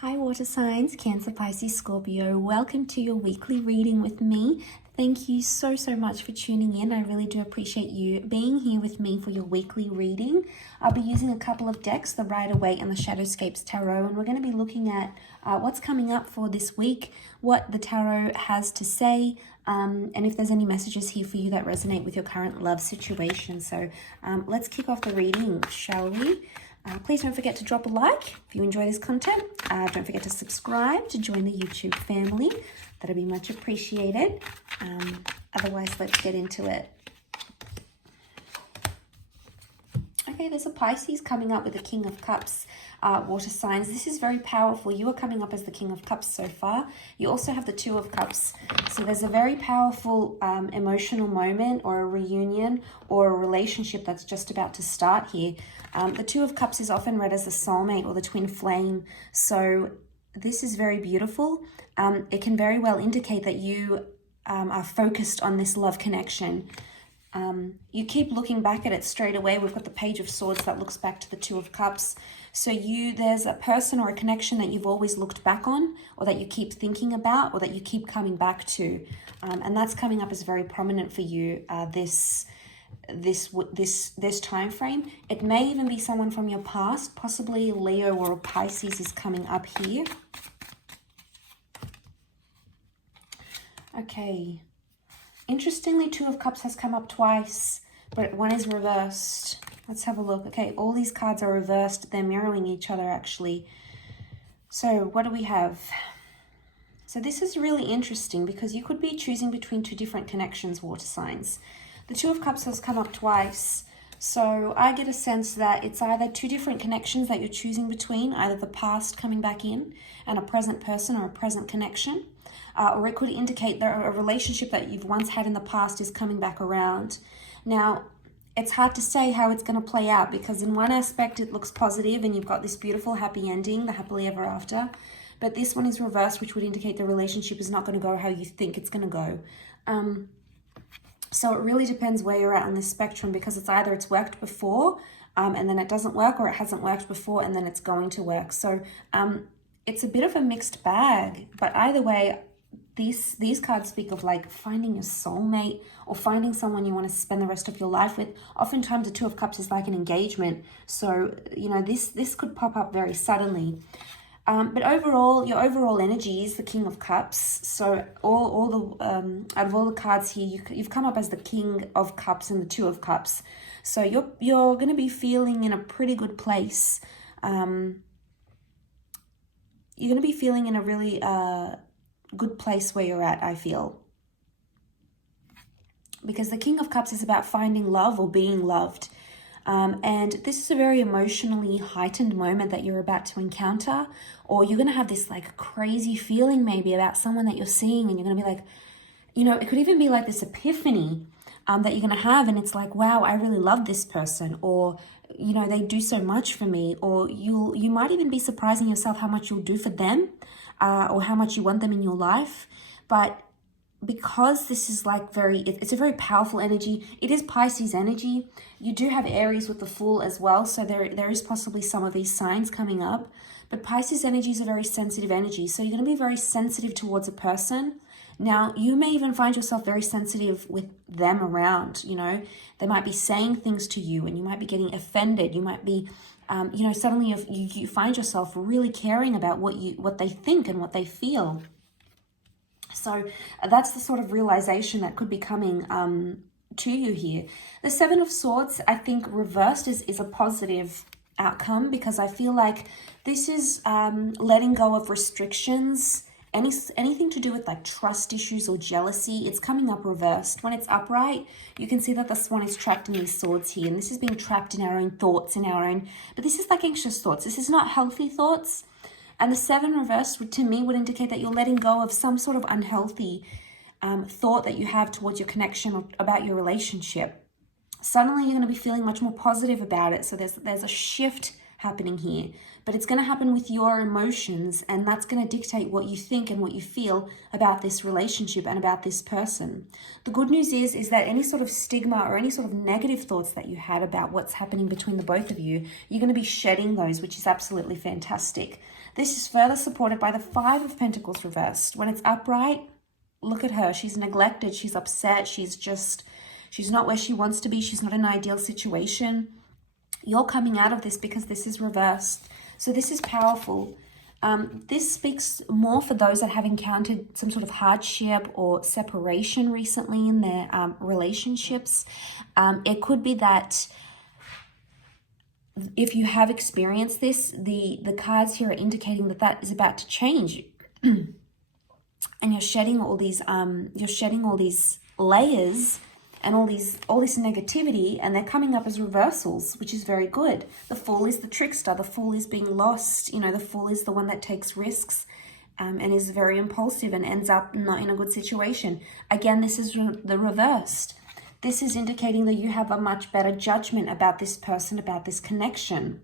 Hi water signs, Cancer, Pisces, Scorpio. Welcome to your weekly reading with me. Thank you so much for tuning in. I really do appreciate you being here with me for your weekly reading. I'll be using a couple of decks, the Rider-Waite and the Shadowscapes Tarot, and we're going to be looking at what's coming up for this week, what the tarot has to say, and if there's any messages here for you that resonate with your current love situation. So let's kick off the reading, shall we? Please don't forget to drop a like if you enjoy this content. Don't forget to subscribe to join the YouTube family. That'll be much appreciated. Otherwise, let's get into it. Okay, there's a Pisces coming up with the King of Cups, water signs. This is very powerful. You are coming up as the King of Cups so far. You also have the Two of Cups. So there's a very powerful emotional moment or a reunion or a relationship that's just about to start here. The Two of Cups is often read as the soulmate or the twin flame. So this is very beautiful. It can very well indicate that you are focused on this love connection. You keep looking back at it straight away. We've got the Page of Swords that looks back to the Two of Cups. So there's a person or a connection that you've always looked back on, or that you keep thinking about, or that you keep coming back to. And that's coming up as very prominent for you this time frame. It may even be someone from your past, possibly Leo or a Pisces is coming up here. Okay. Interestingly, Two of Cups has come up twice, but one is reversed. Let's have a look. Okay, all these cards are reversed. They're mirroring each other, actually. So what do we have? So this is really interesting because you could be choosing between two different connections, water signs. The Two of Cups has come up twice. So I get a sense that it's either two different connections that you're choosing between, either the past coming back in and a present person or a present connection. Or it could indicate that a relationship that you've once had in the past is coming back around. Now, it's hard to say how it's going to play out because in one aspect it looks positive and you've got this beautiful happy ending, the happily ever after. But this one is reversed, which would indicate the relationship is not going to go how you think it's going to go. So it really depends where you're at on this spectrum because it's either it's worked before and then it doesn't work, or it hasn't worked before and then it's going to work. So it's a bit of a mixed bag, but either way, these cards speak of like finding your soulmate or finding someone you want to spend the rest of your life with. Oftentimes the Two of Cups is like an engagement. So, you know, this could pop up very suddenly. But overall, your overall energy is the King of Cups. So out of all the cards here, you've come up as the King of Cups and the Two of Cups. So you're going to be feeling in a pretty good place. You're going to be feeling in a really good place where you're at, I feel. Because the King of Cups is about finding love or being loved. And this is a very emotionally heightened moment that you're about to encounter, or you're going to have this like crazy feeling maybe about someone that you're seeing, and you're going to be like, you know, it could even be like this epiphany that you're going to have, and it's like, wow, I really love this person, or, you know, they do so much for me, or you might even be surprising yourself how much you'll do for them, or how much you want them in your life. But because this is like it's a very powerful energy. It is Pisces energy. You do have Aries with the Fool as well, so there is possibly some of these signs coming up. But Pisces energy is a very sensitive energy, so you're going to be very sensitive towards a person. Now, you may even find yourself very sensitive with them around, you know. They might be saying things to you and you might be getting offended. You might be, you know, suddenly you find yourself really caring about what they think and what they feel. So that's the sort of realization that could be coming to you here. The Seven of Swords, I think reversed is a positive outcome, because I feel like this is letting go of restrictions, anything to do with like trust issues or jealousy. It's coming up reversed. When it's upright, you can see that the swan is trapped in these swords here, and this is being trapped in our own thoughts, but this is like anxious thoughts. This is not healthy thoughts. And the Seven reversed to me would indicate that you're letting go of some sort of unhealthy thought that you have towards your connection or about your relationship. Suddenly you're going to be feeling much more positive about it. So there's a shift happening here, but it's going to happen with your emotions, and that's going to dictate what you think and what you feel about this relationship and about this person. The good news is that any sort of stigma or any sort of negative thoughts that you had about what's happening between the both of you, you're going to be shedding those, which is absolutely fantastic. This is further supported by the Five of Pentacles reversed. When it's upright, look at her. She's neglected. She's upset. She's not where she wants to be. She's not in an ideal situation. You're coming out of this because this is reversed. So this is powerful. This speaks more for those that have encountered some sort of hardship or separation recently in their relationships. It could be that if you have experienced this, the cards here are indicating that that is about to change. And you're shedding all these layers and all this negativity, and they're coming up as reversals, which is very good. The Fool is the trickster. The Fool is being lost. You know, the Fool is the one that takes risks and is very impulsive and ends up not in a good situation. Again, this is the reversed. This is indicating that you have a much better judgment about this person, about this connection.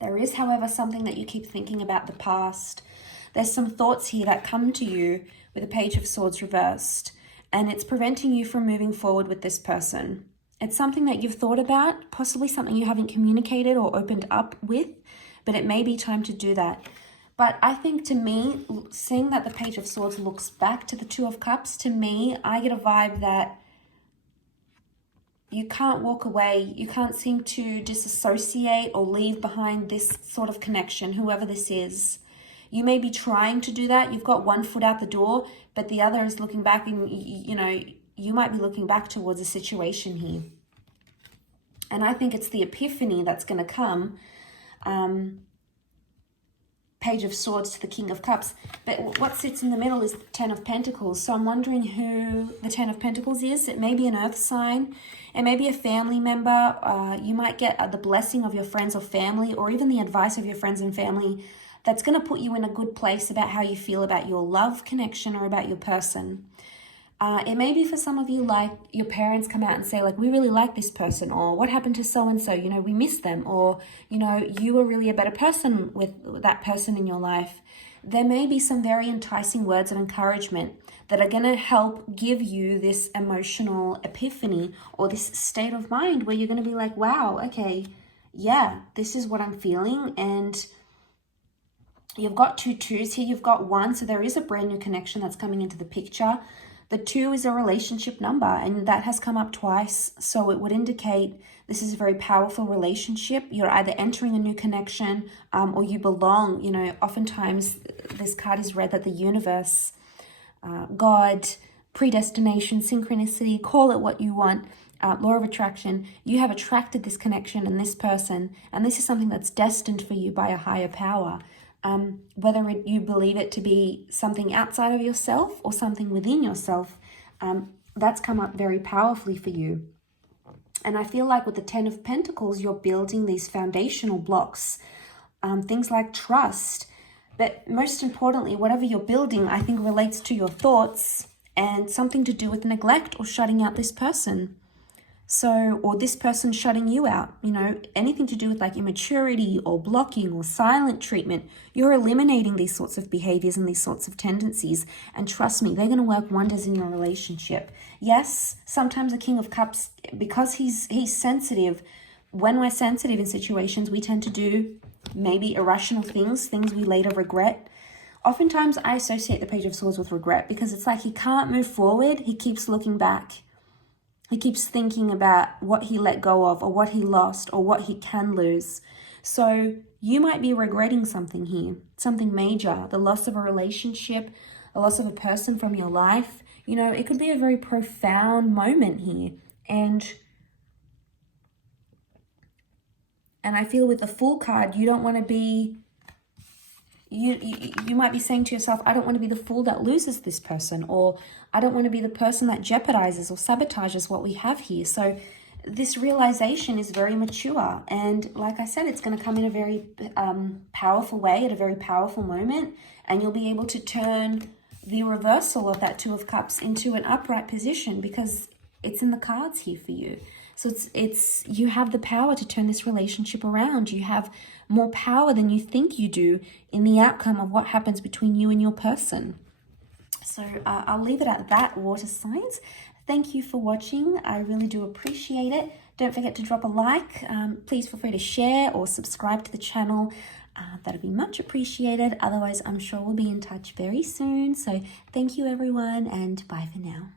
There is, however, something that you keep thinking about the past. There's some thoughts here that come to you with a Page of Swords reversed, and it's preventing you from moving forward with this person. It's something that you've thought about, possibly something you haven't communicated or opened up with, but it may be time to do that. But I think, to me, seeing that the Page of Swords looks back to the Two of Cups, to me, I get a vibe that you can't walk away. You can't seem to disassociate or leave behind this sort of connection, whoever this is. You may be trying to do that. You've got one foot out the door, but the other is looking back, and, you know, you might be looking back towards a situation here. And I think it's the epiphany that's going to come. Page of Swords to the King of Cups. But what sits in the middle is the Ten of Pentacles. So I'm wondering who the Ten of Pentacles is. It may be an earth sign. It may be a family member. You might get the blessing of your friends or family, or even the advice of your friends and family, that's going to put you in a good place about how you feel about your love connection or about your person. It may be for some of you, like your parents come out and say, like, we really like this person, or what happened to so-and-so, you know, we miss them, or, you know, you were really a better person with that person in your life. There may be some very enticing words of encouragement that are going to help give you this emotional epiphany or this state of mind where you're going to be like, wow, okay, yeah, this is what I'm feeling. And you've got 2 twos here, you've got 1, so there is a brand new connection that's coming into the picture. The 2 is a relationship number, and that has come up twice, so it would indicate this is a very powerful relationship. You're either entering a new connection or you belong. You know, oftentimes this card is read that the universe, God, predestination, synchronicity, call it what you want, law of attraction, you have attracted this connection and this person, and this is something that's destined for you by a higher power. Whether you believe it to be something outside of yourself or something within yourself, that's come up very powerfully for you. And I feel like with the Ten of Pentacles, you're building these foundational blocks, things like trust. But most importantly, whatever you're building, I think relates to your thoughts and something to do with neglect or shutting out this person. So, or this person shutting you out, you know, anything to do with like immaturity or blocking or silent treatment. You're eliminating these sorts of behaviors and these sorts of tendencies. And trust me, they're going to work wonders in your relationship. Yes, sometimes the King of Cups, because he's sensitive, when we're sensitive in situations, we tend to do maybe irrational things we later regret. Oftentimes I associate the Page of Swords with regret because it's like he can't move forward. He keeps looking back. He keeps thinking about what he let go of or what he lost or what he can lose. So you might be regretting something here, something major, the loss of a relationship, the loss of a person from your life. You know, it could be a very profound moment here. And I feel with the Fool card, you don't want to be, you might be saying to yourself, I don't want to be the fool that loses this person, or I don't want to be the person that jeopardizes or sabotages what we have here. So this realization is very mature. And like I said, it's going to come in a very powerful way at a very powerful moment. And you'll be able to turn the reversal of that Two of Cups into an upright position because it's in the cards here for you. So it's you have the power to turn this relationship around. You have more power than you think you do in the outcome of what happens between you and your person. So I'll leave it at that, water signs. Thank you for watching. I really do appreciate it. Don't forget to drop a like. Please feel free to share or subscribe to the channel. That'd be much appreciated. Otherwise, I'm sure we'll be in touch very soon. So thank you, everyone, and bye for now.